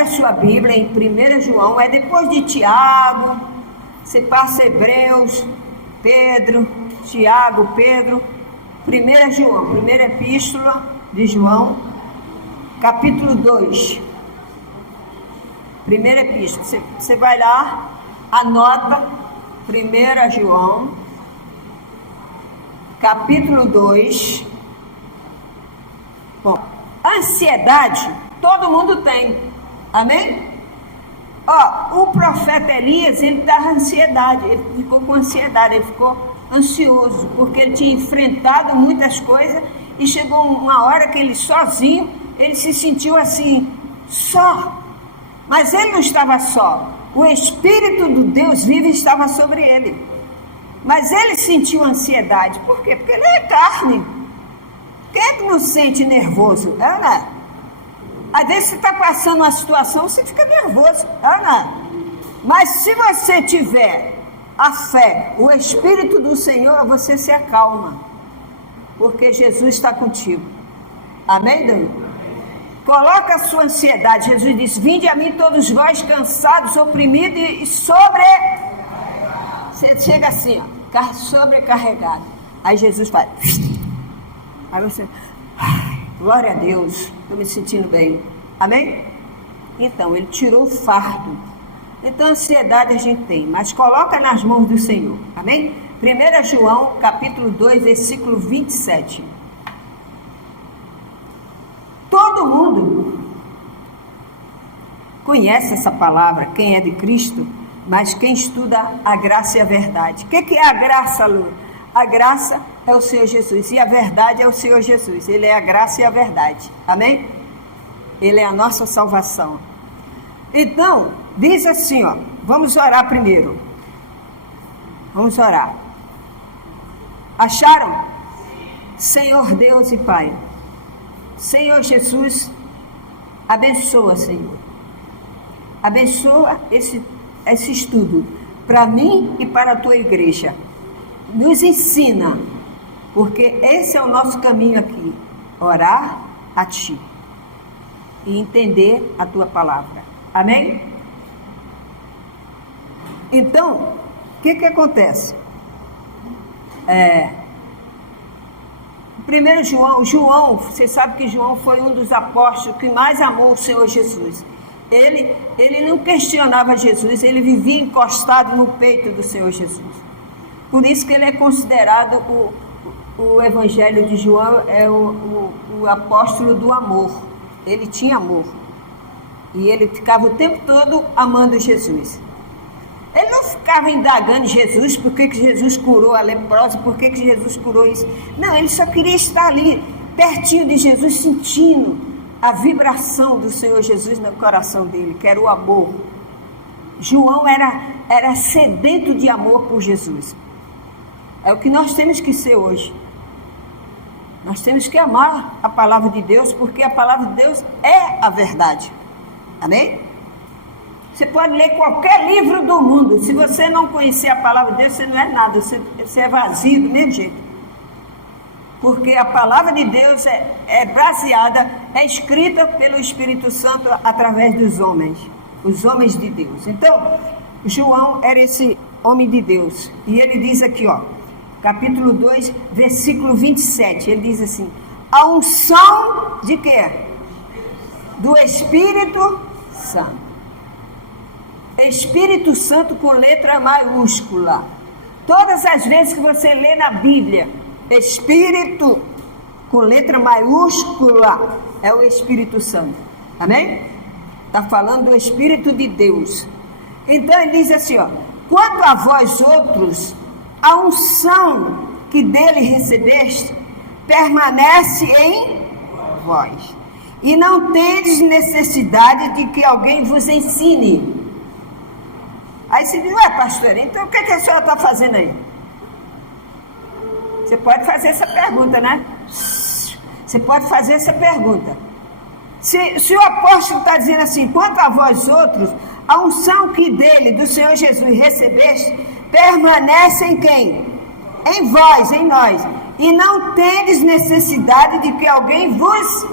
Abra sua Bíblia em 1 João, é depois de Tiago, você passa Hebreus, Pedro, Tiago, Pedro, 1 João, primeira epístola de João, capítulo 2. Primeira epístola, você vai lá, anota 1 João, capítulo 2. Bom, ansiedade todo mundo tem, amém? Ó, o profeta Elias, ele estava ansiedade, ele ficou com ansiedade, ele ficou ansioso, porque ele tinha enfrentado muitas coisas e chegou uma hora que ele sozinho, ele se sentiu assim, só. Mas ele não estava só, o Espírito do Deus vivo estava sobre ele. Mas ele sentiu ansiedade, por quê? Porque ele é carne. Quem é que não sente nervoso? Ana, às vezes você está passando uma situação, você fica nervoso, Ana. Mas se você tiver a fé, o Espírito do Senhor, você se acalma, porque Jesus está contigo. Amém, Dani? Coloca a sua ansiedade. Jesus disse: vinde a mim todos vós cansados, oprimidos e Você chega assim, ó, sobrecarregado. Aí Jesus faz. Aí você, glória a Deus, estou me sentindo bem. Amém? Então, ele tirou o fardo. Então, ansiedade a gente tem, mas coloca nas mãos do Senhor. Amém? 1 João, capítulo 2, versículo 27. Todo mundo conhece essa palavra, quem é de Cristo, mas quem estuda a graça e a verdade. O que é a graça, Lu? A graça é o Senhor Jesus e a verdade é o Senhor Jesus. Ele é a graça e a verdade. Amém? Ele é a nossa salvação. Então, diz assim, ó, vamos orar primeiro. Vamos orar. Acharam? Senhor Deus e Pai, Senhor Jesus, abençoa, Senhor. Abençoa esse estudo para mim e para a tua igreja. Nos ensina, porque esse é o nosso caminho aqui, orar a ti e entender a tua palavra. Amém? Então, o que acontece? 1 João, você sabe que João foi um dos apóstolos que mais amou o Senhor Jesus. Ele não questionava Jesus, ele vivia encostado no peito do Senhor Jesus. Por isso que ele é considerado, o Evangelho de João é o apóstolo do amor. Ele tinha amor. E ele ficava o tempo todo amando Jesus. Ele não ficava indagando Jesus, por que Jesus curou a leprosa, por que Jesus curou isso. Não, ele só queria estar ali, pertinho de Jesus, sentindo a vibração do Senhor Jesus no coração dele, que era o amor. João era sedento de amor por Jesus. É o que nós temos que ser hoje. Nós temos que amar a palavra de Deus, porque a palavra de Deus é a verdade. Amém? Você pode ler qualquer livro do mundo. Se você não conhecer a palavra de Deus, você não é nada. Você é vazio do mesmo jeito. Porque a palavra de Deus é baseada, é escrita pelo Espírito Santo através dos homens. Os homens de Deus. Então, João era esse homem de Deus. E ele diz aqui, ó, capítulo 2, versículo 27. Ele diz assim: a unção de quê? Do Espírito Santo. Espírito Santo com letra maiúscula. Todas as vezes que você lê na Bíblia, Espírito com letra maiúscula, é o Espírito Santo. Amém? Está falando do Espírito de Deus. Então ele diz assim, ó: quanto a vós outros, a unção que dele recebeste permanece em vós, e não tendes necessidade de que alguém vos ensine. Aí você diz: ué, pastor, então o que a senhora está fazendo aí? Você pode fazer essa pergunta, né? Você pode fazer essa pergunta. Se o apóstolo está dizendo assim: quanto a vós outros, a unção que dele, do Senhor Jesus, recebeste, permanece em quem? Em vós, em nós. E não tendes necessidade de que alguém vos...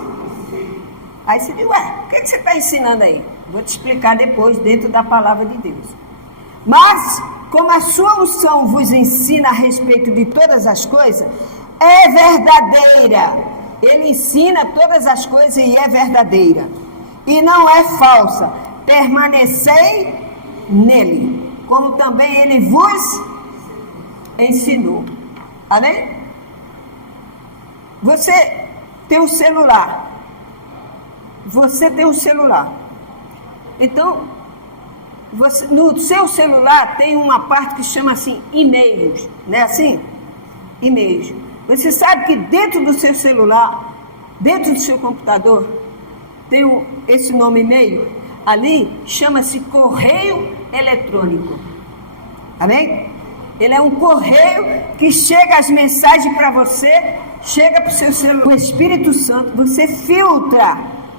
Aí você diz: ué, o que você está ensinando aí? Vou te explicar depois, dentro da palavra de Deus. Mas, como a sua unção vos ensina a respeito de todas as coisas, é verdadeira. Ele ensina todas as coisas e é verdadeira. E não é falsa. Permanecei nele, como também ele vos ensinou. Amém? Você tem um celular. Você tem um celular. Então, no seu celular tem uma parte que chama assim, e-mails. Não é assim? E-mails. Você sabe que dentro do seu celular, dentro do seu computador, tem esse nome e-mail. Ali chama-se correio eletrônico. Amém? Ele é um correio que chega as mensagens para você, chega para o seu celular. O Espírito Santo, você filtra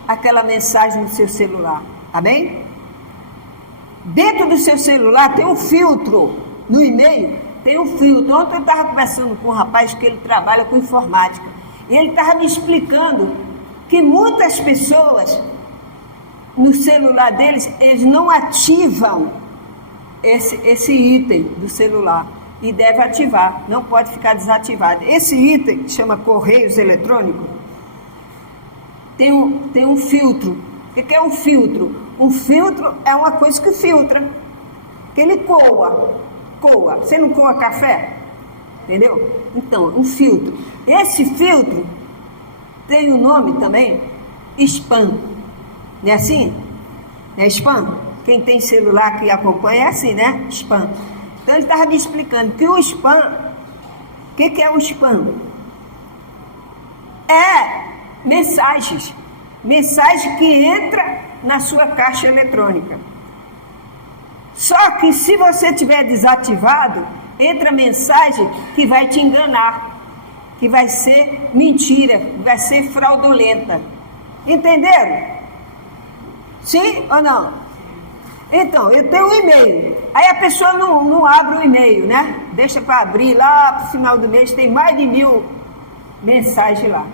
aquela mensagem no seu celular. Amém? Dentro do seu celular tem um filtro. No e-mail tem um filtro. Ontem eu estava conversando com um rapaz que ele trabalha com informática. E ele estava me explicando que muitas pessoas, no celular deles, eles não ativam esse item do celular. E deve ativar, não pode ficar desativado. Esse item, que chama correios eletrônicos, tem um filtro. O que é um filtro? Um filtro é uma coisa que filtra. Que ele coa. Você não coa café? Entendeu? Então, um filtro. Esse filtro tem o nome também, spam. Não é assim? Não é spam? Quem tem celular que acompanha é assim, né? Spam. Então ele estava me explicando que o spam, o que é o spam? É mensagens. Mensagem que entra na sua caixa eletrônica. Só que se você tiver desativado, entra mensagem que vai te enganar, que vai ser mentira, vai ser fraudulenta. Entenderam? Sim ou não? Então, eu tenho um e-mail. Aí a pessoa não abre o e-mail, né? Deixa para abrir lá para o final do mês, tem mais de 1000 mensagens lá.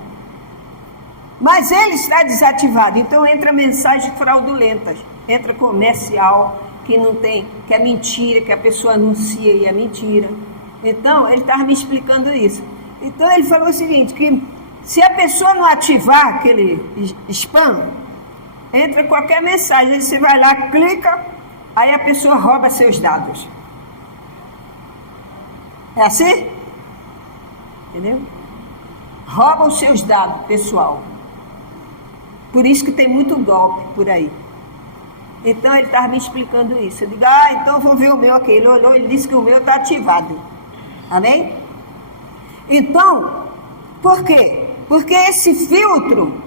Mas ele está desativado, então entra mensagens fraudulentas, entra comercial, que não tem, que é mentira, que a pessoa anuncia e é mentira. Então, ele estava me explicando isso. Então, ele falou o seguinte, que se a pessoa não ativar aquele spam, entra qualquer mensagem, aí você vai lá, clica, aí a pessoa rouba seus dados. É assim? Entendeu? Rouba os seus dados, pessoal. Por isso que tem muito golpe por aí. Então ele estava me explicando isso. Eu digo, então vou ver o meu aqui. Ele olhou, ele disse que o meu está ativado. Amém? Então, por quê? Porque esse filtro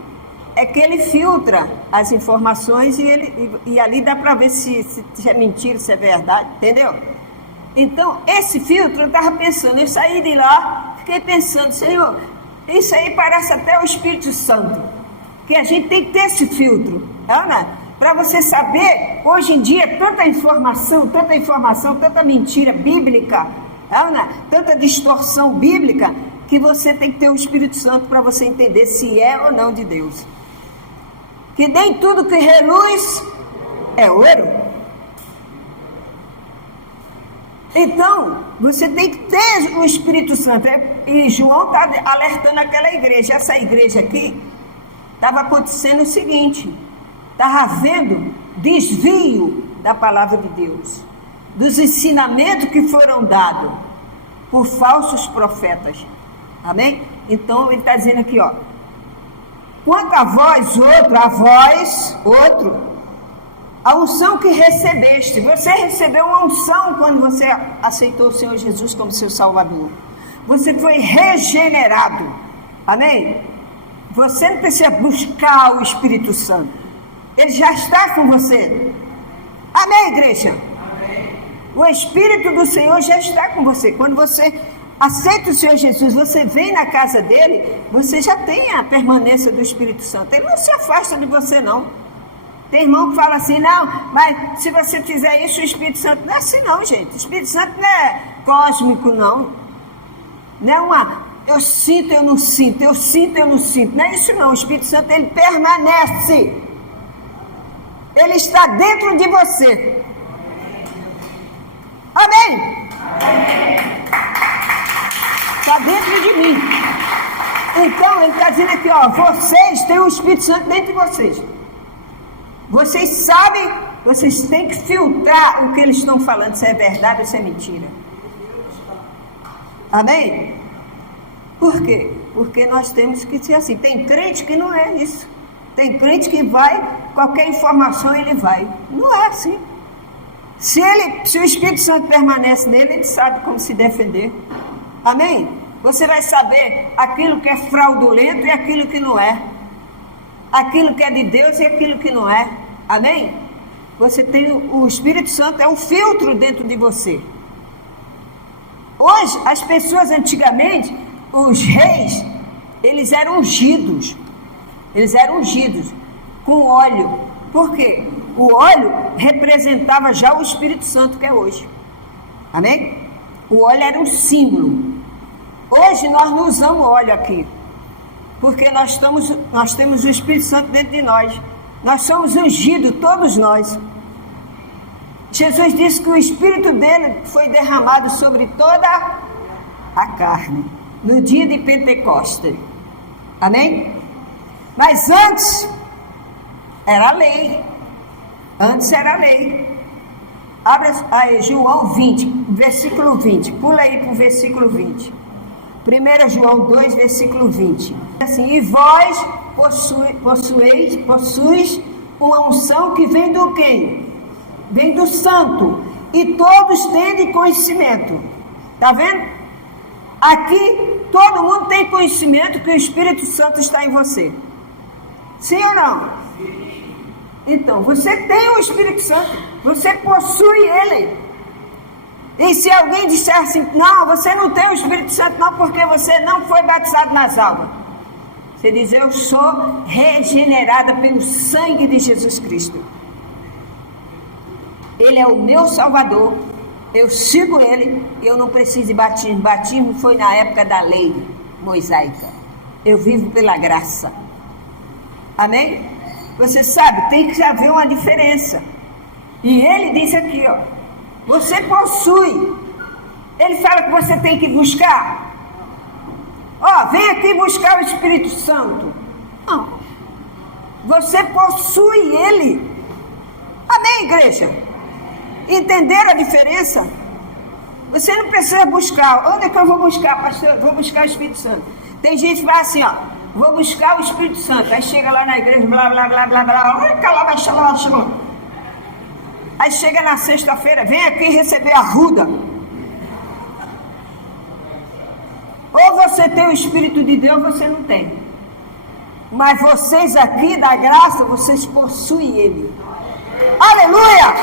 é que ele filtra as informações e ali dá para ver se é mentira, se é verdade, entendeu? Então, esse filtro, eu estava pensando, eu saí de lá, fiquei pensando, Senhor, isso aí parece até o Espírito Santo. Que a gente tem que ter esse filtro, para você saber, hoje em dia, tanta informação, tanta mentira bíblica, tanta distorção bíblica, que você tem que ter o Espírito Santo para você entender se é ou não de Deus. Que nem tudo que reluz é ouro. Então, você tem que ter o Espírito Santo. E João está alertando aquela igreja. Essa igreja aqui, estava acontecendo o seguinte, estava havendo desvio da palavra de Deus, dos ensinamentos que foram dados por falsos profetas. Amém? Então ele está dizendo aqui, quanto a vós, outro, a unção que recebeste, você recebeu uma unção quando você aceitou o Senhor Jesus como seu Salvador. Você foi regenerado. Amém? Você não precisa buscar o Espírito Santo. Ele já está com você. Amém, igreja? Amém. O Espírito do Senhor já está com você. Quando você aceita o Senhor Jesus, você vem na casa dele, você já tem a permanência do Espírito Santo. Ele não se afasta de você, não. Tem irmão que fala assim, não, mas se você fizer isso, o Espírito Santo... Não é assim não, gente. O Espírito Santo não é cósmico, não. Não é uma... Eu sinto, eu não sinto, eu sinto, eu não sinto. Não é isso não, o Espírito Santo, ele permanece. Ele está dentro de você. Amém? Está dentro de mim. Então, ele está dizendo aqui, ó, vocês têm o Espírito Santo dentro de vocês. Vocês sabem, vocês têm que filtrar o que eles estão falando, se é verdade ou se é mentira. Amém? Por quê? Porque nós temos que ser assim. Tem crente que não é isso. Tem crente que vai, qualquer informação ele vai. Não é assim. Se o Espírito Santo permanece nele, ele sabe como se defender. Amém? Você vai saber aquilo que é fraudulento e aquilo que não é. Aquilo que é de Deus e aquilo que não é. Amém? Você tem o Espírito Santo, é um filtro dentro de você. Hoje, as pessoas antigamente, os reis, eles eram ungidos. Eles eram ungidos com óleo. Por quê? O óleo representava já o Espírito Santo que é hoje. Amém? O óleo era um símbolo. Hoje nós não usamos óleo aqui, porque nós temos o Espírito Santo dentro de nós. Nós somos ungidos, todos nós. Jesus disse que o Espírito dele foi derramado sobre toda a carne, no dia de Pentecostes. Amém? Mas antes, era a lei. Antes era a lei. Abra aí, João 20, versículo 20. Pula aí para o versículo 20. 1 João 2, versículo 20. Assim, e vós possuis uma unção que vem do quem? Vem do Santo. E todos têm conhecimento. Está vendo? Aqui, todo mundo tem conhecimento que o Espírito Santo está em você. Sim ou não? Então, você tem o Espírito Santo. Você possui ele. E se alguém disser assim, não, você não tem o Espírito Santo não, porque você não foi batizado nas águas. Você diz, eu sou regenerada pelo sangue de Jesus Cristo. Ele é o meu Salvador. Eu sigo ele, eu não preciso de batismo. Batismo foi na época da lei mosaica. Eu vivo pela graça. Amém? Você sabe, tem que haver uma diferença. E ele diz aqui, ó. Você possui. Ele fala que você tem que buscar. Ó, vem aqui buscar o Espírito Santo. Não. Você possui ele. Amém, igreja? Entenderam a diferença? Você não precisa buscar. Onde é que eu vou buscar, pastor? Eu vou buscar o Espírito Santo. Tem gente que vai assim, ó. Vou buscar o Espírito Santo. Aí chega lá na igreja, blá, blá, blá, blá, blá. Aí chega na sexta-feira, vem aqui receber a ruda. Ou você tem o Espírito de Deus, ou você não tem. Mas vocês aqui da graça, vocês possuem ele. Aleluia!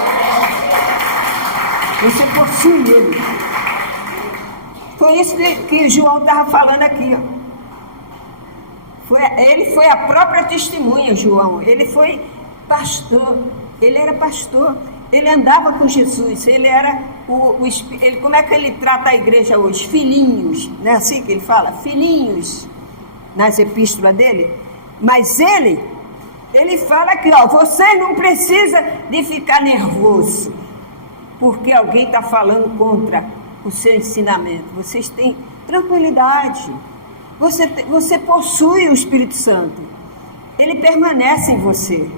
Você possui ele. Foi isso que João estava falando aqui, ó. Ele foi a própria testemunha, João. Ele foi pastor. Ele era pastor. Ele andava com Jesus. Ele era como é que ele trata a igreja hoje? Filhinhos. Não é assim que ele fala? Filhinhos. Nas epístolas dele. Mas ele fala aqui, ó. Você não precisa de ficar nervoso. Porque alguém está falando contra o seu ensinamento. Vocês têm tranquilidade. Você possui o Espírito Santo. Ele permanece em você.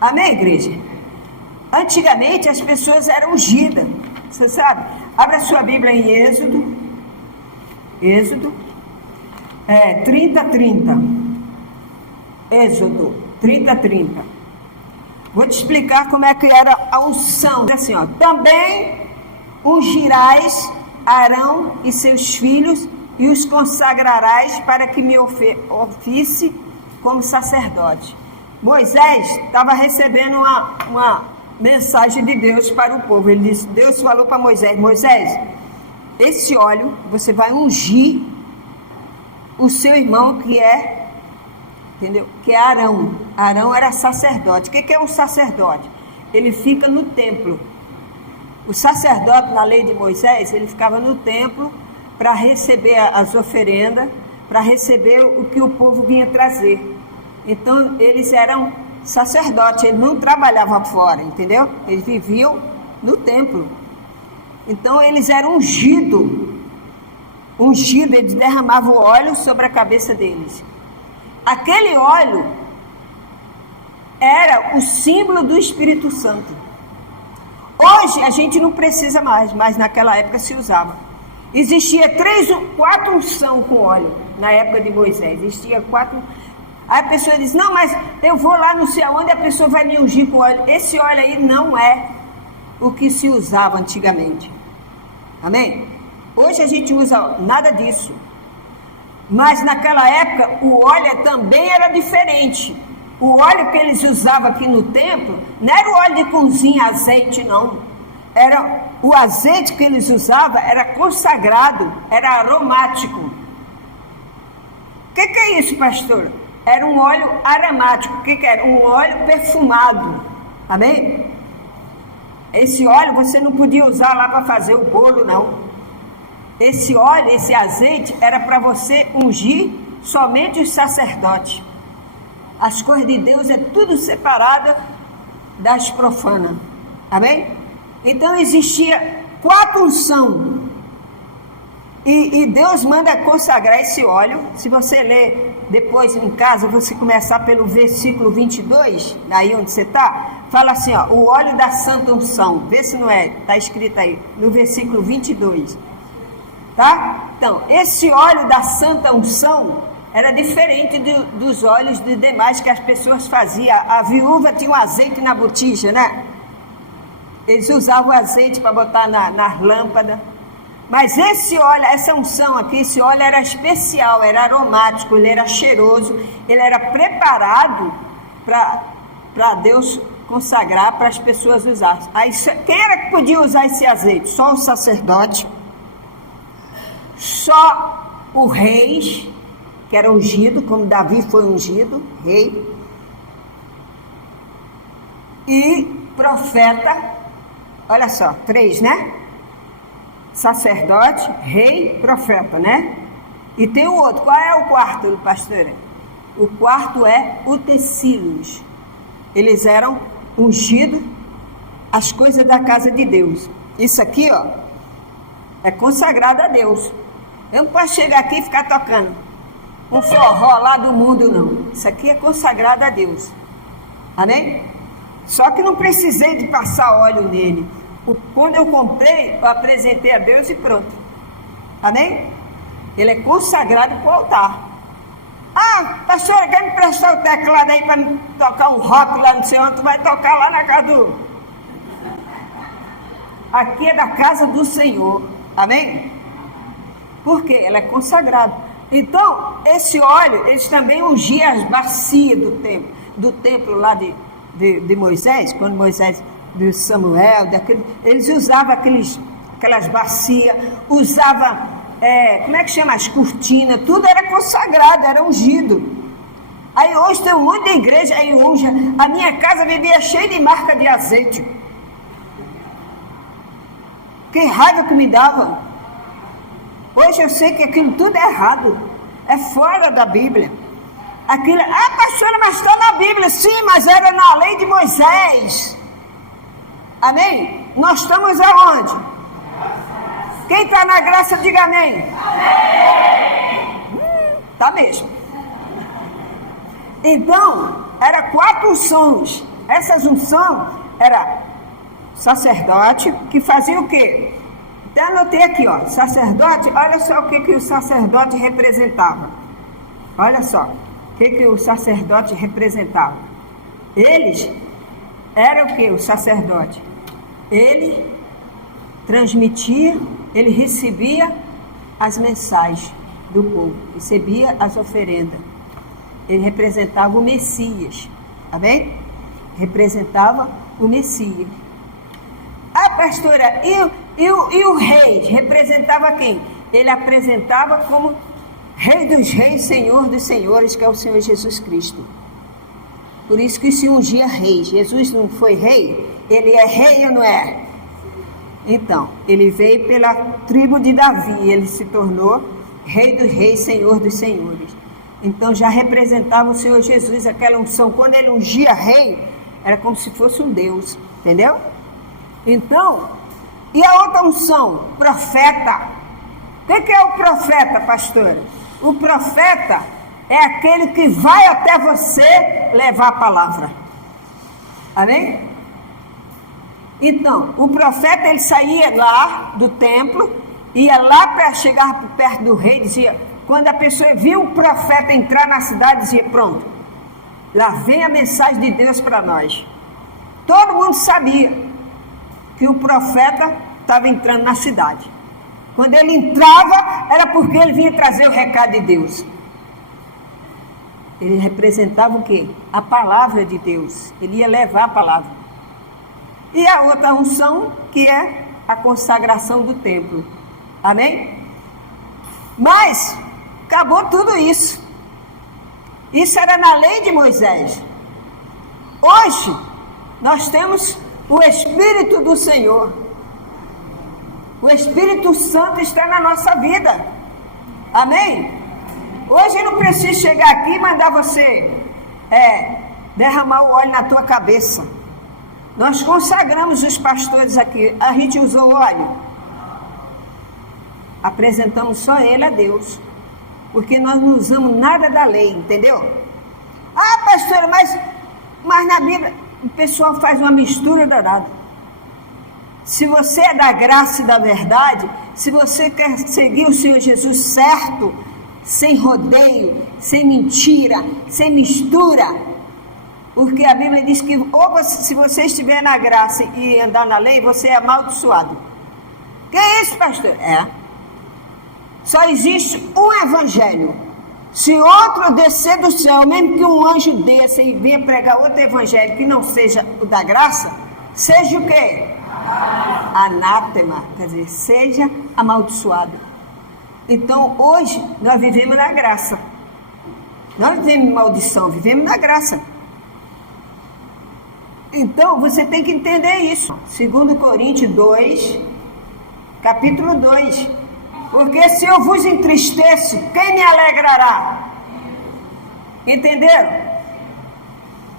Amém, igreja? Antigamente as pessoas eram ungidas. Você sabe? Abra sua Bíblia em Êxodo. Êxodo 30:30. Êxodo 30:30. Vou te explicar como é que era a unção. Assim, ó. Também ungirás Arão e seus filhos e os consagrarás para que me oficie como sacerdote. Moisés estava recebendo uma mensagem de Deus para o povo. Ele disse, Deus falou para Moisés, Moisés, esse óleo você vai ungir o seu irmão que é, entendeu? Que é Arão. Arão era sacerdote. O que é um sacerdote? Ele fica no templo. O sacerdote, na lei de Moisés, ele ficava no templo para receber as oferendas, para receber o que o povo vinha trazer. Então, eles eram sacerdote, ele não trabalhava fora, entendeu? Eles viviam no templo. Então eles eram ungidos, eles derramavam óleo sobre a cabeça deles. Aquele óleo era o símbolo do Espírito Santo. Hoje a gente não precisa mais, mas naquela época se usava. Existia 3 ou 4 unção com óleo, na época de Moisés. Existia 4. Aí a pessoa diz, não, mas eu vou lá não sei aonde, a pessoa vai me ungir com óleo. Esse óleo aí não é o que se usava antigamente. Amém? Hoje a gente usa nada disso. Mas naquela época o óleo também era diferente. O óleo que eles usavam aqui no templo não era o óleo de cozinha, azeite, não. Era o azeite que eles usavam, era consagrado, era aromático. O que é isso, pastor? Era um óleo aromático. O que era? Um óleo perfumado. Amém? Esse óleo você não podia usar lá para fazer o bolo, não. Esse óleo, esse azeite, era para você ungir somente os sacerdotes. As coisas de Deus é tudo separado das profanas. Amém? Então existia 4 unções. E Deus manda consagrar esse óleo. Se você ler depois em casa, você começar pelo versículo 22, daí onde você está, fala assim, ó, o óleo da santa unção. Vê se não é, está escrito aí, no versículo 22. Tá? Então, esse óleo da santa unção era diferente dos óleos de demais que as pessoas faziam. A viúva tinha um azeite na botija, né? Eles usavam azeite para botar nas lâmpadas. Mas esse óleo, essa unção aqui, esse óleo era especial, era aromático, ele era cheiroso, ele era preparado para Deus consagrar, para as pessoas usarem. Aí, quem era que podia usar esse azeite? Só o sacerdote, só o rei, que era ungido, como Davi foi ungido, rei, e profeta, olha só, 3, né? Sacerdote, rei, profeta, né? E tem o outro, qual é o quarto, pastor? O quarto é utensílios. Eles eram ungidos, as coisas da casa de Deus. Isso aqui, ó, é consagrado a Deus. Eu não posso chegar aqui e ficar tocando um forró lá do mundo, não. Isso aqui é consagrado a Deus. Amém? Só que não precisei de passar óleo nele. Quando eu comprei, eu apresentei a Deus e pronto. Amém? Ele é consagrado para o altar. Ah, pastora, quer me prestar o teclado aí para tocar um rock lá no sei onde? Tu vai tocar lá na casa do... Aqui é da casa do Senhor. Amém? Por quê? Ela é consagrada. Então, esse óleo, eles também ungiam as bacias do templo lá de Moisés, quando Moisés, de Samuel, eles usavam aquelas bacias, usavam, como é que chama? As cortinas, tudo era consagrado, era ungido. Aí hoje tem um monte de igreja, aí unge. A minha casa vivia cheia de marca de azeite. Que raiva que me dava. Hoje eu sei que aquilo tudo é errado, é fora da Bíblia. Aquilo, pastora, mas está na Bíblia. Sim, mas era na lei de Moisés. Amém? Nós estamos aonde? Quem está na graça, diga amém. Tá mesmo. Então, era 4 unções. Essas unções era sacerdote, que fazia o quê? Até anotei aqui, ó, sacerdote, olha só o que o sacerdote representava. Olha só, o que o sacerdote representava. Eles, era o que o sacerdote? Ele transmitia, ele recebia as mensagens do povo, recebia as oferendas. Ele representava o Messias, tá bem? Representava o Messias. Ah, pastora, e o rei representava quem? Ele apresentava como Rei dos Reis, Senhor dos Senhores, que é o Senhor Jesus Cristo. Por isso que se ungia rei. Jesus não foi rei? Ele é rei ou não é? Então, ele veio pela tribo de Davi, ele se tornou Rei dos Reis, Senhor dos Senhores. Então já representava o Senhor Jesus, aquela unção. Quando ele ungia rei, era como se fosse um Deus, entendeu? Então, e a outra unção? Profeta. O que é o profeta, pastora? O profeta é aquele que vai até você levar a palavra. Amém? Então, o profeta, ele saía lá do templo, ia lá para chegar perto do rei, dizia, quando a pessoa viu o profeta entrar na cidade, dizia, pronto, lá vem a mensagem de Deus para nós. Todo mundo sabia que o profeta estava entrando na cidade. Quando ele entrava, era porque ele vinha trazer o recado de Deus. Ele representava o quê? A palavra de Deus. Ele ia levar a palavra. E a outra unção, que é a consagração do templo. Amém? Mas, acabou tudo isso. Isso era na lei de Moisés. Hoje, nós temos o Espírito do Senhor. O Espírito Santo está na nossa vida. Amém? Hoje eu não preciso chegar aqui e mandar você derramar o óleo na tua cabeça. Nós consagramos os pastores aqui. A gente usou óleo. Apresentamos só ele a Deus. Porque nós não usamos nada da lei, entendeu? Ah, pastora, mas na Bíblia o pessoal faz uma mistura danada. Se você é da graça e da verdade, se você quer seguir o Senhor Jesus certo, sem rodeio, sem mentira, sem mistura, porque a Bíblia diz que se você estiver na graça e andar na lei, você é amaldiçoado. Que é isso, pastor? Só existe um evangelho. Se outro descer do céu, mesmo que um anjo desça e venha pregar outro evangelho que não seja o da graça, seja o quê? Anátema, quer dizer, seja amaldiçoado. Então, hoje, nós vivemos na graça. Nós vivemos maldição, vivemos na graça. Então, você tem que entender isso. 2 Coríntios 2, capítulo 2. Porque se eu vos entristeço, quem me alegrará? Entenderam?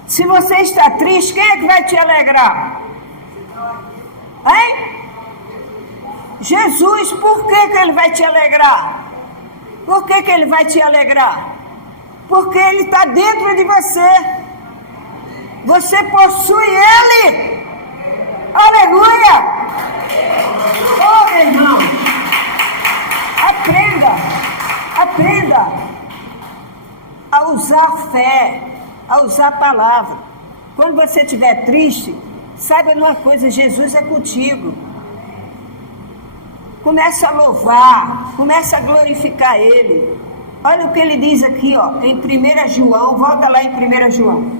Se você está triste, quem é que vai te alegrar? Hein? Jesus, por que ele vai te alegrar? Por que ele vai te alegrar? Porque ele está dentro de você. Você possui ele. Aleluia! Oh, meu irmão, aprenda a usar a fé, a usar a palavra. Quando você estiver triste, saiba de uma coisa, Jesus é contigo. Comece a louvar, comece a glorificar ele. Olha o que ele diz aqui, ó, em 1 João, volta lá em 1 João,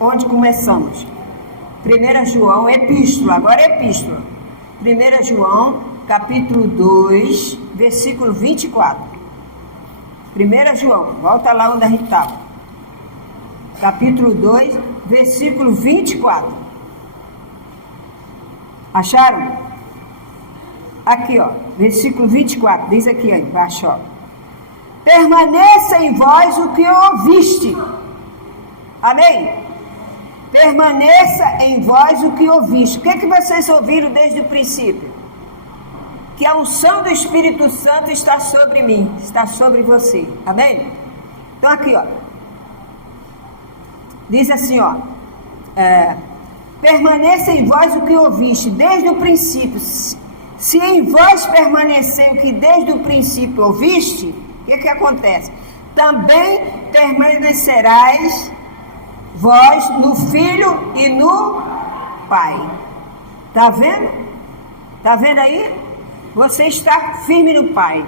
onde começamos. 1 João, epístola, agora é epístola. 1 João, capítulo 2, versículo 24. 1 João, volta lá onde a gente estava. Capítulo 2, versículo 24. Acharam? Aqui, ó, versículo 24, diz aqui embaixo, ó. Permaneça em vós o que ouviste. Amém? Permaneça em vós o que ouviste. O que vocês ouviram desde o princípio? Que a unção do Espírito Santo está sobre mim, está sobre você. Amém? Então aqui, ó. Diz assim, ó. Permaneça em vós o que ouviste desde o princípio. Se em vós permanecer o que desde o princípio ouviste, o que acontece? Também permanecerás vós no Filho e no Pai. Tá vendo? Tá vendo aí? Você está firme no Pai.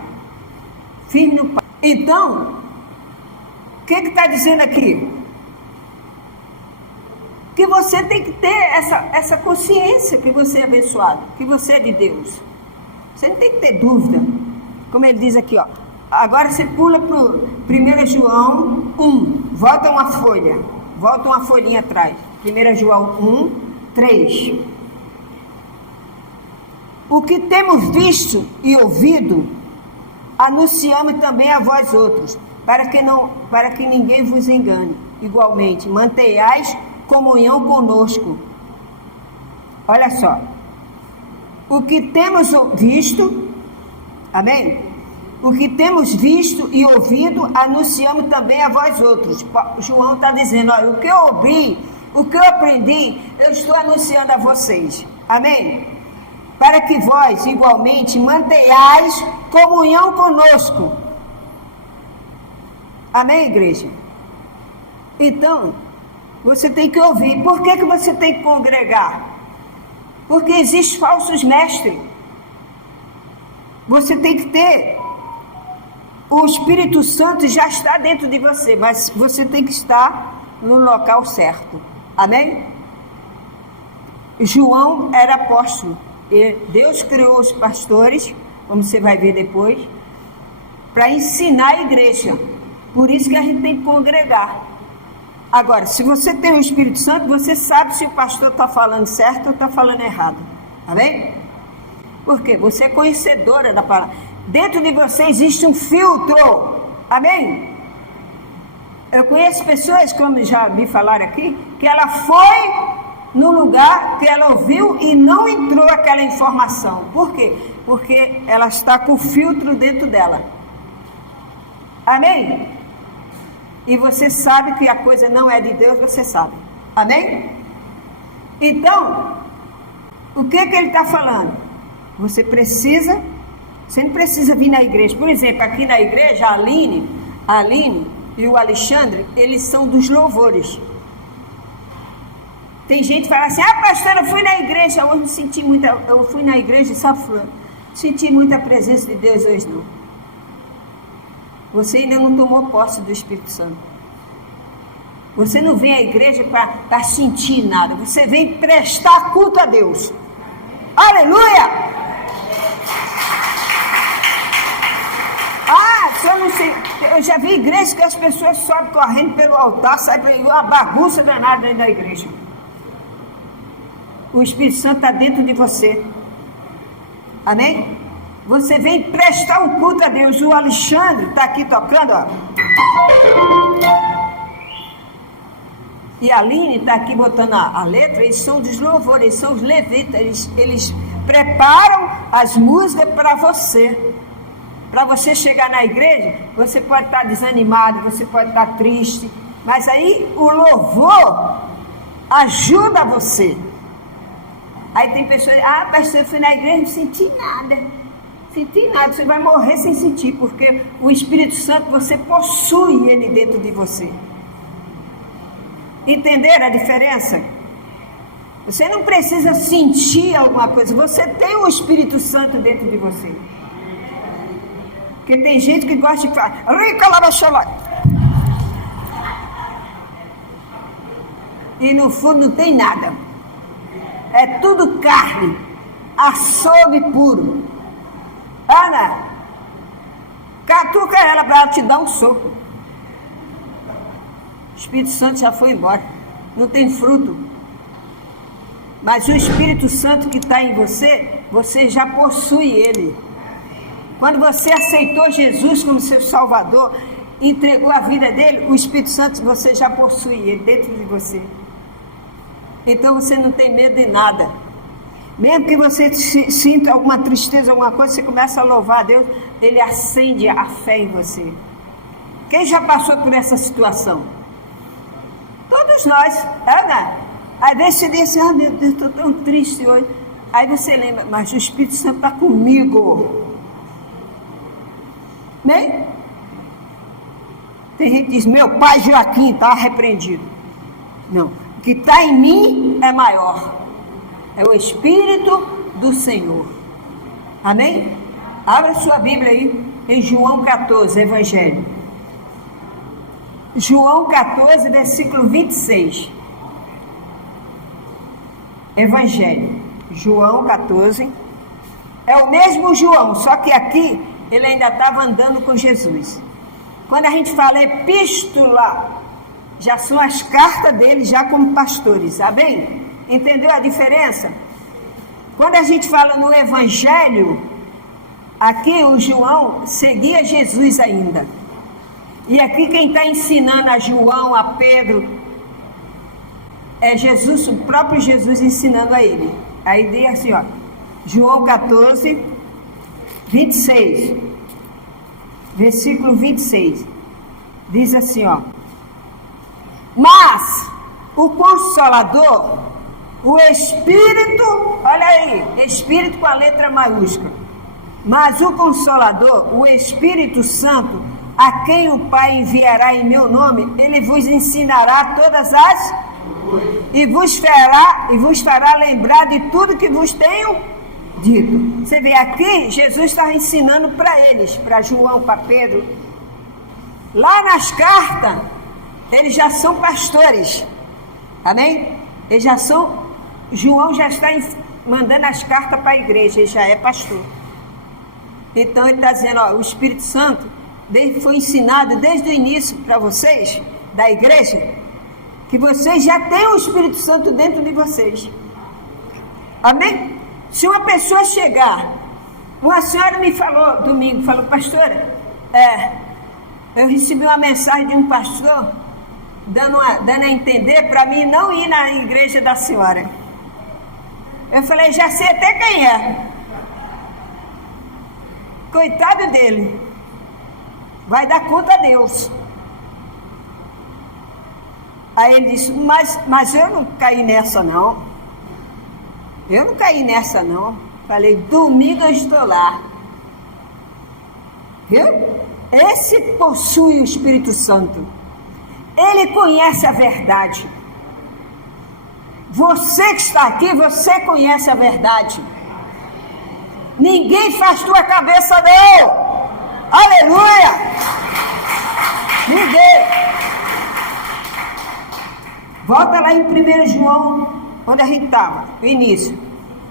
Firme no Pai. Então, o que está dizendo aqui? Que você tem que ter essa consciência que você é abençoado, que você é de Deus. Você não tem que ter dúvida. Como ele diz aqui, ó. Agora você pula para o 1 João 1. Volta uma folhinha atrás. 1 João 1, 3. O que temos visto e ouvido, anunciamos também a vós outros, para que ninguém vos engane. Igualmente, mantenhais comunhão conosco. Olha só. O que temos visto, amém? O que temos visto e ouvido, anunciamos também a vós outros. João está dizendo, olha, o que eu ouvi, o que eu aprendi, eu estou anunciando a vocês. Amém? Para que vós, igualmente, mantenhais comunhão conosco. Amém, igreja? Então, você tem que ouvir. Por que você tem que congregar? Porque existem falsos mestres. Você tem que ter. O Espírito Santo já está dentro de você, mas você tem que estar no local certo. Amém? João era apóstolo. E Deus criou os pastores, como você vai ver depois, para ensinar a igreja. Por isso que a gente tem que congregar. Agora, se você tem o Espírito Santo, você sabe se o pastor está falando certo ou está falando errado. Amém? Por quê? Você é conhecedora da palavra. Dentro de você existe um filtro. Amém? Eu conheço pessoas, como já me falaram aqui, que ela foi no lugar que ela ouviu e não entrou aquela informação. Por quê? Porque ela está com o filtro dentro dela. Amém? E você sabe que a coisa não é de Deus, você sabe. Amém? Então, o que ele está falando? Você não precisa vir na igreja. Por exemplo, aqui na igreja, a Aline e o Alexandre, eles são dos louvores. Tem gente que fala assim, pastora, eu fui na igreja hoje, eu fui na igreja, sabe, fulano, senti muita presença de Deus hoje não. Você ainda não tomou posse do Espírito Santo. Você não vem à igreja para sentir nada, você vem prestar culto a Deus. Aleluia! Eu já vi igrejas que as pessoas sobem correndo pelo altar, saem para uma bagunça danada dentro da igreja. O Espírito Santo está dentro de você. Amém? Você vem prestar um culto a Deus. O Alexandre está aqui tocando, ó. E a Aline está aqui botando a letra. Eles são dos louvores, eles são os levitas. Eles preparam as músicas para você. Para você chegar na igreja, você pode estar desanimado, você pode estar triste, mas aí o louvor ajuda você. Aí tem pessoas, pastor, eu fui na igreja e não senti nada, você vai morrer sem sentir, porque o Espírito Santo, você possui ele dentro de você. Entenderam a diferença? Você não precisa sentir alguma coisa, você tem o Espírito Santo dentro de você. Porque tem gente que gosta de falar, e no fundo não tem nada. É tudo carne, açougue puro. Ana, catuca ela para ela te dar um soco. O Espírito Santo já foi embora, não tem fruto. Mas o Espírito Santo que está em você, você já possui ele. Quando você aceitou Jesus como seu Salvador, entregou a vida dele, o Espírito Santo, você já possui ele dentro de você. Então você não tem medo de nada. Mesmo que você sinta alguma tristeza, alguma coisa, você começa a louvar a Deus, ele acende a fé em você. Quem já passou por essa situação? Todos nós, né? Às vezes você diz assim, meu Deus, estou tão triste hoje. Aí você lembra, mas o Espírito Santo está comigo. Né? Tem gente que diz, meu pai Joaquim está repreendido. Não, o que está em mim é maior. É o Espírito do Senhor. Amém? Abra sua Bíblia aí, em João 14, Evangelho. João 14, versículo 26. Evangelho. João 14. É o mesmo João, só que aqui ele ainda estava andando com Jesus. Quando a gente fala epístola, já são as cartas dele já como pastores, amém? Entendeu a diferença? Quando a gente fala no Evangelho, aqui o João seguia Jesus ainda. E aqui quem está ensinando a João, a Pedro, é Jesus, o próprio Jesus ensinando a ele. Aí diz assim, ó, João 14, 26, versículo 26, diz assim, ó: mas o Consolador, o Espírito, olha aí, Espírito com a letra maiúscula, mas o Consolador, o Espírito Santo, a quem o Pai enviará em meu nome, ele vos ensinará todas as e vos fará lembrar de tudo que vos tenho dito. Você vê aqui, Jesus está ensinando para eles, para João, para Pedro. Lá nas cartas, eles já são pastores, amém? Eles já são, João já está mandando as cartas para a igreja, ele já é pastor. Então ele está dizendo, ó, o Espírito Santo foi ensinado desde o início para vocês, da igreja, que vocês já têm o Espírito Santo dentro de vocês, amém? Se uma pessoa chegar, uma senhora me falou domingo, falou, pastora, eu recebi uma mensagem de um pastor dando a entender para mim não ir na igreja da senhora. Eu falei, já sei até quem é. Coitado dele. Vai dar conta a Deus. Aí ele disse, mas eu não caí nessa não. Eu não caí nessa não. Falei, domingo eu estou lá. Viu? Esse possui o Espírito Santo. Ele conhece a verdade. Você que está aqui, você conhece a verdade. Ninguém faz tua cabeça não. Aleluia! Ninguém. Volta lá em 1 João, onde a gente estava, no início.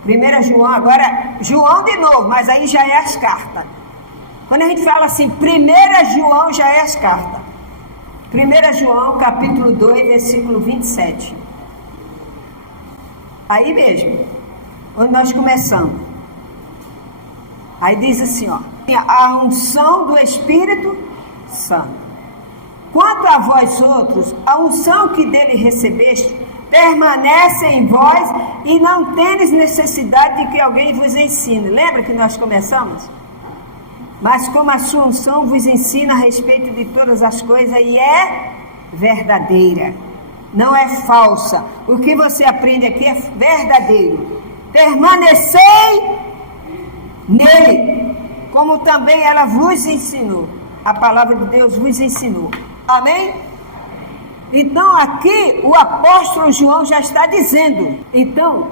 1 João, agora João de novo, mas aí já é as cartas. Quando a gente fala assim, 1 João já é as cartas. 1 João, capítulo 2, versículo 27. Aí mesmo, onde nós começamos. Aí diz assim, ó, a unção do Espírito Santo. Quanto a vós outros, a unção que dele recebeste, permanece em vós e não tendes necessidade de que alguém vos ensine. Lembra que nós começamos? Mas como a sua unção vos ensina a respeito de todas as coisas e é verdadeira, não é falsa. O que você aprende aqui é verdadeiro. Permanecei nele, como também ela vos ensinou. A palavra de Deus vos ensinou. Amém? Então aqui o apóstolo João já está dizendo. Então,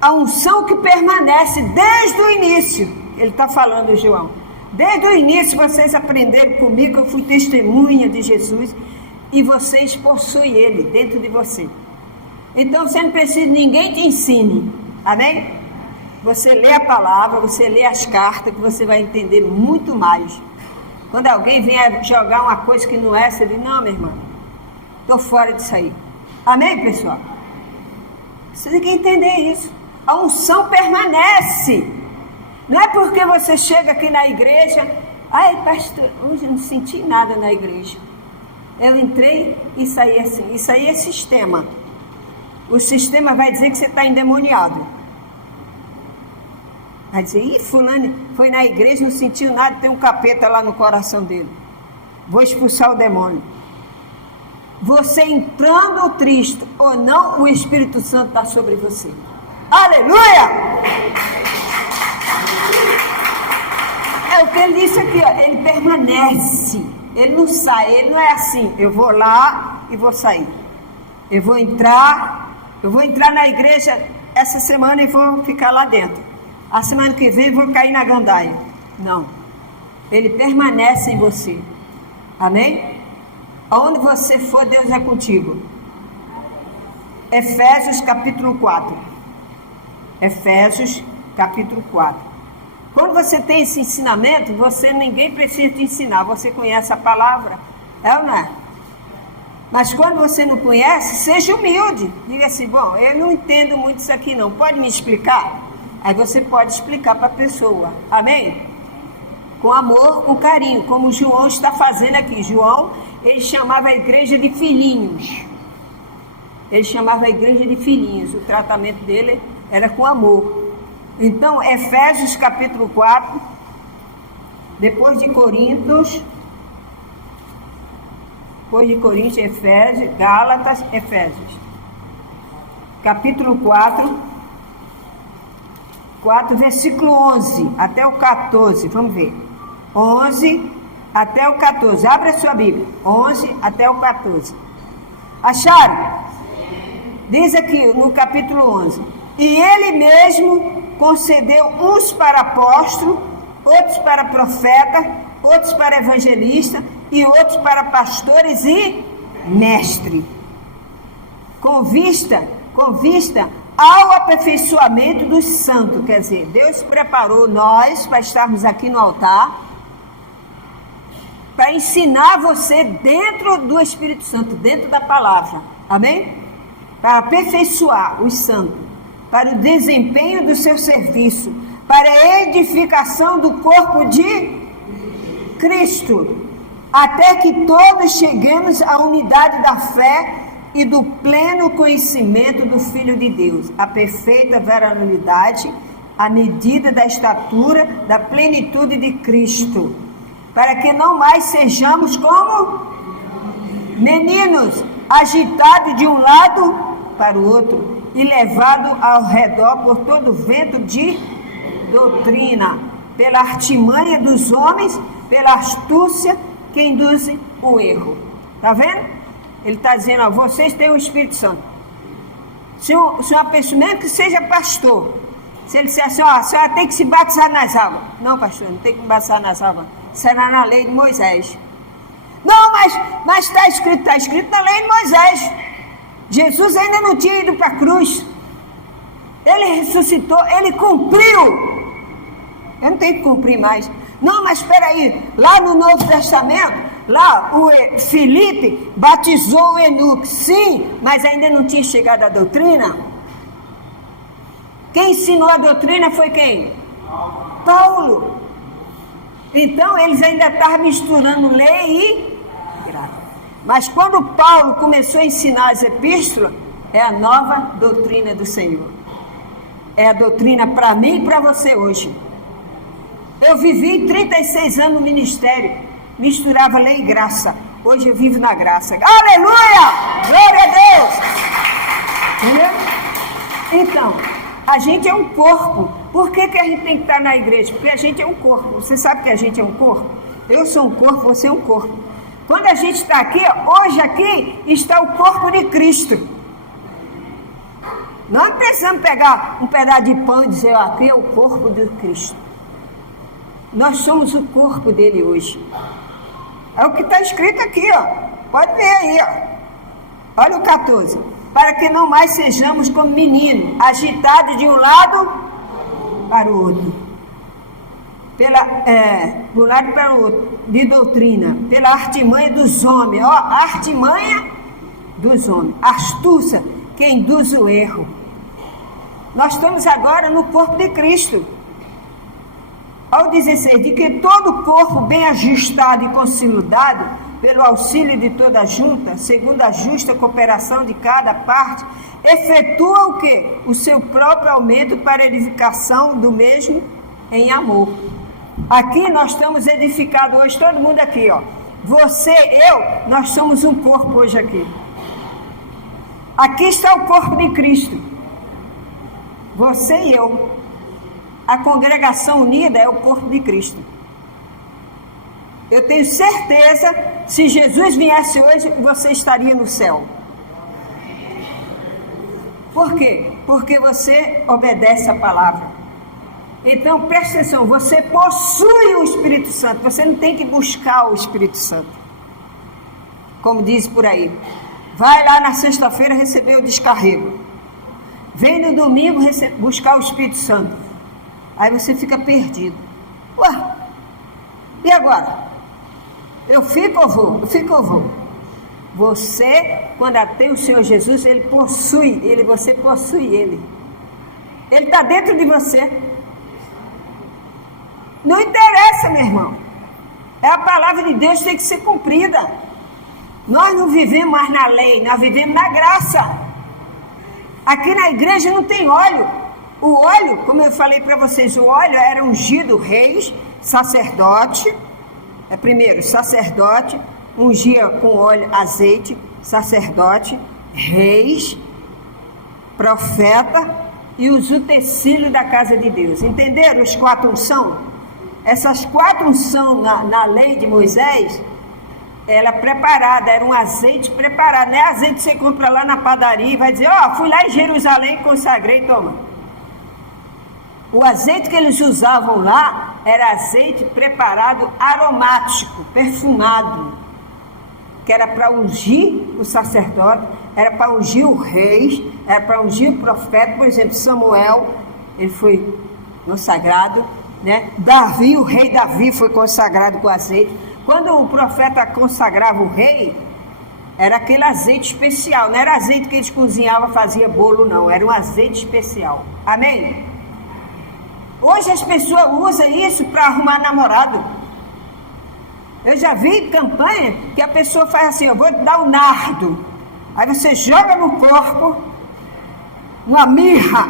a unção que permanece desde o início. Ele está falando, João. Desde o início vocês aprenderam comigo, eu fui testemunha de Jesus e vocês possuem ele dentro de você. Então você não precisa de ninguém te ensine, amém? Você lê a palavra, você lê as cartas que você vai entender muito mais. Quando alguém vem jogar uma coisa que não é, você diz, não, minha irmã, estou fora disso aí. Amém, pessoal? Você tem que entender isso. A unção permanece. Não é porque você chega aqui na igreja, ai, pastor, hoje eu não senti nada na igreja. Eu entrei e saí assim. Isso aí é sistema. O sistema vai dizer que você está endemoniado. Vai dizer, ih, fulano foi na igreja, não sentiu nada, tem um capeta lá no coração dele. Vou expulsar o demônio. Você entrando triste ou não, o Espírito Santo está sobre você. Aleluia! É o que ele disse aqui, ó, ele permanece, ele não sai, ele não é assim, eu vou lá e vou sair. Eu vou entrar na igreja essa semana e vou ficar lá dentro. A semana que vem vou cair na gandaia. Não. Ele permanece em você. Amém? Aonde você for, Deus é contigo. Efésios capítulo 4. Efésios capítulo 4. Quando você tem esse ensinamento, ninguém precisa te ensinar. Você conhece a palavra. É ou não é? Mas quando você não conhece, seja humilde. Diga assim, bom, eu não entendo muito isso aqui não. Pode me explicar? Aí você pode explicar para a pessoa. Amém? com amor, com carinho, como João está fazendo aqui. João, ele chamava a igreja de filhinhos. Ele chamava a igreja de filhinhos. O tratamento dele era com amor. Então, Efésios capítulo 4, depois de Coríntios, Efésios, Gálatas, Efésios. Capítulo 4, versículo 11 até o 14. Vamos ver. 11 até o 14. Abre a sua Bíblia. 11 até o 14. Acharam? Diz aqui no capítulo 11. E ele mesmo concedeu uns para apóstolo, outros para profeta, outros para evangelista e outros para pastores e mestre. Com vista ao aperfeiçoamento dos santos. Quer dizer, Deus preparou nós para estarmos aqui no altar, para ensinar você dentro do Espírito Santo, dentro da palavra. Amém? Para aperfeiçoar os santos, para o desempenho do seu serviço, para a edificação do corpo de Cristo, até que todos cheguemos à unidade da fé e do pleno conhecimento do Filho de Deus, a perfeita varonilidade, a medida da estatura, da plenitude de Cristo, para que não mais sejamos como meninos, agitados de um lado para o outro e levados ao redor por todo vento de doutrina, pela artimanha dos homens, pela astúcia que induzem o erro. Está vendo? Ele está dizendo, ó, vocês têm o Espírito Santo. Se uma pessoa, mesmo que seja pastor, se ele disser assim, ó, a senhora tem que se batizar nas águas. Não, pastor, não tem que batizar nas águas. Será na lei de Moisés. Não, mas está escrito na lei de Moisés. Jesus ainda não tinha ido para a cruz. Ele ressuscitou, ele cumpriu. Eu não tenho que cumprir mais. Não, mas espera aí, lá no Novo Testamento, lá o Filipe batizou o Enoque, sim, mas ainda não tinha chegado a doutrina. Quem ensinou a doutrina foi quem? Paulo. Então eles ainda estavam misturando lei e graça. Mas quando Paulo começou a ensinar as epístolas, é a nova doutrina do Senhor. É a doutrina para mim e para você hoje. Eu vivi 36 anos no ministério, misturava lei e graça. Hoje eu vivo na graça. Aleluia! Glória a Deus! Entendeu? Então, a gente é um corpo. Por que a gente tem que estar na igreja? Porque a gente é um corpo. Você sabe que a gente é um corpo? Eu sou um corpo, você é um corpo. Quando a gente está aqui, hoje aqui está o corpo de Cristo. Nós não precisamos pegar um pedaço de pão e dizer, ó, aqui é o corpo de Cristo. Nós somos o corpo dele hoje. É o que está escrito aqui, ó. Pode ver aí, ó. Olha o 14. Para que não mais sejamos como meninos, agitados de um lado para o outro. De um lado para o outro, de doutrina, pela artimanha dos homens. Ó, a artimanha dos homens. Astúcia, que induz o erro. Nós estamos agora no corpo de Cristo. Ao 16, de que todo o corpo bem ajustado e consolidado, pelo auxílio de toda a junta, segundo a justa cooperação de cada parte, efetua o quê? O seu próprio aumento para a edificação do mesmo em amor. Aqui nós estamos edificados hoje, todo mundo aqui, ó. Você, eu, nós somos um corpo hoje aqui. Aqui está o corpo de Cristo. Você e eu. A congregação unida é o corpo de Cristo. Eu tenho certeza, se Jesus viesse hoje, você estaria no céu. Por quê? Porque você obedece a palavra. Então, presta atenção, você possui o Espírito Santo, você não tem que buscar o Espírito Santo. Como diz por aí, vai lá na sexta-feira receber o descarrego. Vem no domingo buscar o Espírito Santo. Aí você fica perdido. Ué, e agora? Eu fico ou vou? Eu fico ou vou? Você, quando tem o Senhor Jesus, Ele possui, você possui Ele. Ele está dentro de você. Não interessa, meu irmão. É a palavra de Deus que tem que ser cumprida. Nós não vivemos mais na lei, nós vivemos na graça. Aqui na igreja não tem óleo. O óleo, como eu falei para vocês, o óleo era ungido reis, sacerdote. Primeiro, sacerdote, ungia com óleo, azeite, sacerdote, reis, profeta e os utensílios da casa de Deus. Entenderam os 4 unções? Essas 4 unções na lei de Moisés, ela preparada, era um azeite preparado. Não é azeite que você compra lá na padaria e vai dizer, fui lá em Jerusalém e consagrei, toma. O azeite que eles usavam lá era azeite preparado aromático, perfumado, que era para ungir o sacerdote, era para ungir o rei, era para ungir o profeta. Por exemplo, Samuel, ele foi consagrado, né? Davi, o rei Davi foi consagrado com azeite. Quando o profeta consagrava o rei, era aquele azeite especial, não era azeite que eles cozinhavam, fazia bolo, não, era um azeite especial. Amém? Hoje as pessoas usam isso para arrumar namorado. Eu já vi campanha que a pessoa faz assim, eu vou te dar um nardo. Aí você joga no corpo uma mirra.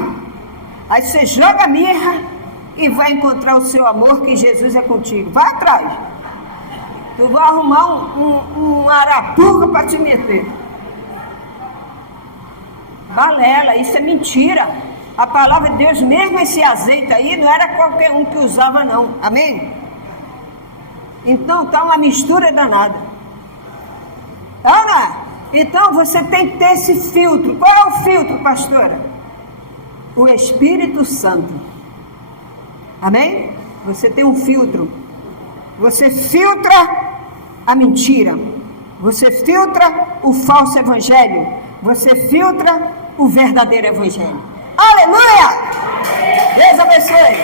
Aí você joga a mirra e vai encontrar o seu amor, que Jesus é contigo. Vai atrás. Tu vai arrumar um arapuca para te meter. Balela, isso é mentira. A palavra de Deus, mesmo esse azeite aí, não era qualquer um que usava, não. Amém? Então está uma mistura danada. Ana, então você tem que ter esse filtro. Qual é o filtro, pastora? O Espírito Santo. Amém? Você tem um filtro. Você filtra a mentira. Você filtra o falso evangelho. Você filtra o verdadeiro evangelho. Aleluia! Deus abençoe.